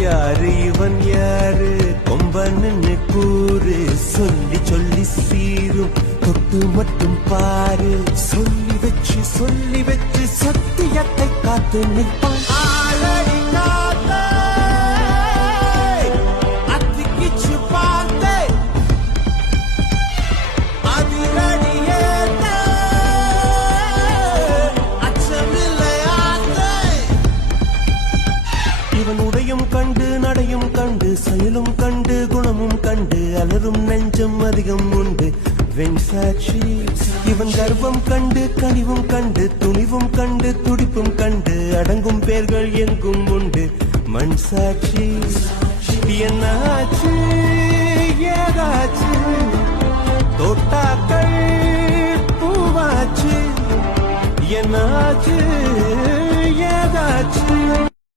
யாரு இவன் யாரு கொம்பன்னு கூறு சொல்லி சொல்லி சீரும் தொட்டு மட்டும் பாரு சொல்லி வச்சு சத்தியத்தை காத்து நிற்பான் ஆளடி காத்தே அத்திக்கிச்சு பார்த்தே அதிரடி ஏத்தே அச்சமில்லையாத்தே இவன் உடையும் கண்டு நடையும் கண்டு செயலும் கண்டு குணமும் கண்டு அலரும் நெஞ்சம் அதிகம் உண்டு வெண்சாட்சி இவன் கர்வம் கண்டு கனிவும் கண்டு துணிவும் கண்டு துடிப்பும் கண்டு அடங்கும் பேர்கள் எங்கும் உண்டு மண் சாட்சி என்னாச்சு ஏதாச்சு தோட்டாக்கள் பூவாச்சு என்னாச்சு ஏதாச்சு